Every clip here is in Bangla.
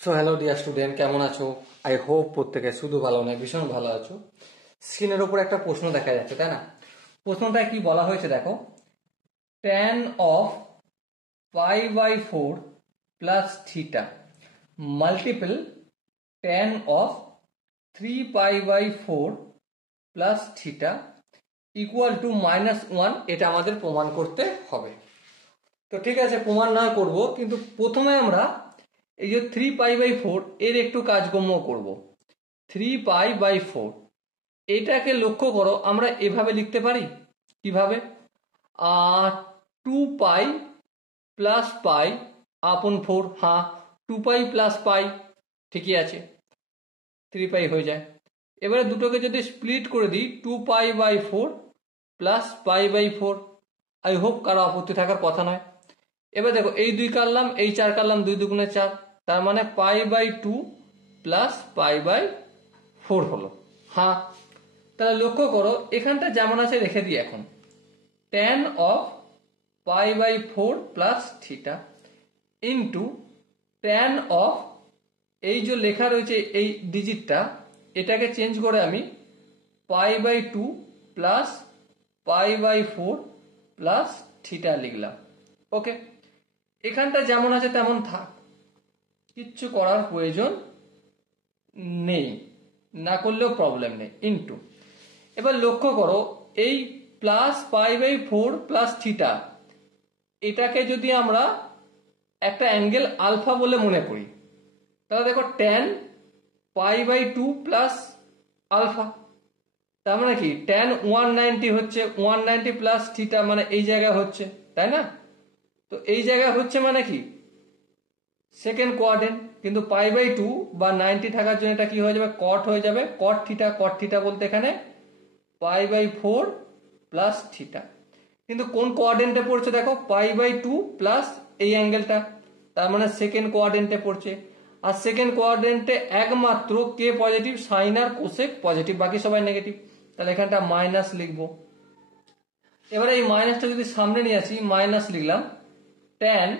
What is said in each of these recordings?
সো হ্যালো ডিয়ার স্টুডেন্ট, কেমন আছো? আই হোপ প্রত্যেকে শুধু ভালো নয় ভীষণ ভালো আছো। স্ক্রিনের উপর একটা প্রশ্ন দেখা যাচ্ছে, তাই না? প্রশ্নটা কি বলা হয়েছে দেখো, tan of π/4 plus theta multiple tan of 3π/4 plus theta equal to -1, এটা আমাদের প্রমাণ করতে হবে। তো ঠিক আছে, প্রমাণ না করব, কিন্তু প্রথমে আমরা এই যে 3π/4 এর একটু কাজকর্ম করব। 3π/4 এটাকে লক্ষ্য করো, আমরা এভাবে লিখতে পারি। কিভাবে? 2π প্লাস পাই আপন 4, হ্যাঁ 2π প্লাস পাই ঠিকই আছে, 3π হয়ে যায়। এবারে দুটোকে যদি স্প্লিট করে দিই 2π/4 প্লাস π/4, আই হোপ কারো আপত্তি থাকার কথা নয়। এবার দেখো, এই 2 কাটলাম, এই 4 কাটলাম, 2 দুগুণে 4, তার মানে π/2 প্লাস π/4 হলো। হ্যাঁ, তাহলে লক্ষ্য করো এখানটা যেমন আছে রেখে দিই এখন। tan of π/4 plus theta into tan of, এই যে লেখা রয়েছে এই ডিজিটটা, এটাকে চেঞ্জ করে আমি π/2 প্লাস π/4 প্লাস থিটা লিখলাম। ওকে, এখানটা যেমন আছে তেমন থাক, কিচ্ছু করার প্রয়োজন নেই, না করলেও প্রবলেম নেই। ইন্টু, এবার লক্ষ্য করো এই প্লাস π/4 প্লাস থিটা, এটাকে যদি আমরা একটা অ্যাঙ্গেল আলফা বলে মনে করি, তাহলে দেখো tan π/2 প্লাস আলফা, তার মানে কি tan 190 হচ্ছে 190 প্লাস থিটা, মানে এই জায়গায় হচ্ছে, তাই না? তো এই জায়গায় হচ্ছে মানে কি সেকেন্ড কোয়াড্রেন্ট, কিন্তু π/2 বা 90 থাকার জন্য এটা কি হয়ে যাবে, কট হয়ে যাবে, কট থিটা। কট থিটা বলতে এখানে π/4 প্লাস থিটা, কিন্তু কোন কোয়াড্রেন্টে পড়ছে দেখো, π/2 প্লাস এই অ্যাঙ্গেলটা, তার মানে সেকেন্ড কোয়াড্রেন্টে পড়ছে। আর সেকেন্ড কোয়াড্রেন্টে একমাত্র কে পজিটিভ, সাইন আর কোসেক পজিটিভ, বাকি সবাই নেগেটিভ, তাহলে এখানটা মাইনাস লিখবো। এবারে এই মাইনাসটা যদি সামনে নিয়ে আসি, মাইনাস লিখলাম tan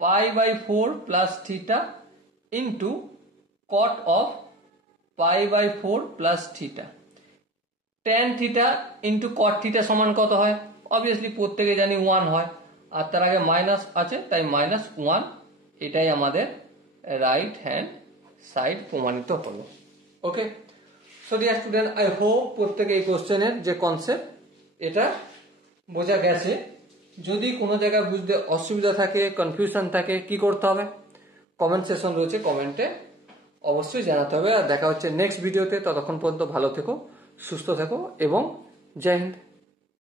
π/4 plus theta into cot of π/4 plus theta. tan theta into cot theta সমান কত হয়? অবভিয়াসলি প্রত্যেকে জানি 1 হয়, আর তার আগে মাইনাস আছে তাই -1, এটাই আমাদের রাইট হ্যান্ড সাইড প্রমাণিত হলো। Okay, so dear student, I hope প্রত্যেকে এই কোশ্চেনের যে কনসেপ্ট এটা বোঝা গেছে। যদি কোনো জায়গায় বুঝতে অসুবিধা থাকে, কনফিউশন থাকে, কি করতে হবে? কমেন্ট সেকশন রয়েছে, কমেন্টে অবশ্যই জানাতে হবে। আর দেখা হচ্ছে নেক্সট ভিডিওতে, ততক্ষণ পর্যন্ত ভালো থেকো, সুস্থ থেকো এবং জয় হিন্দ।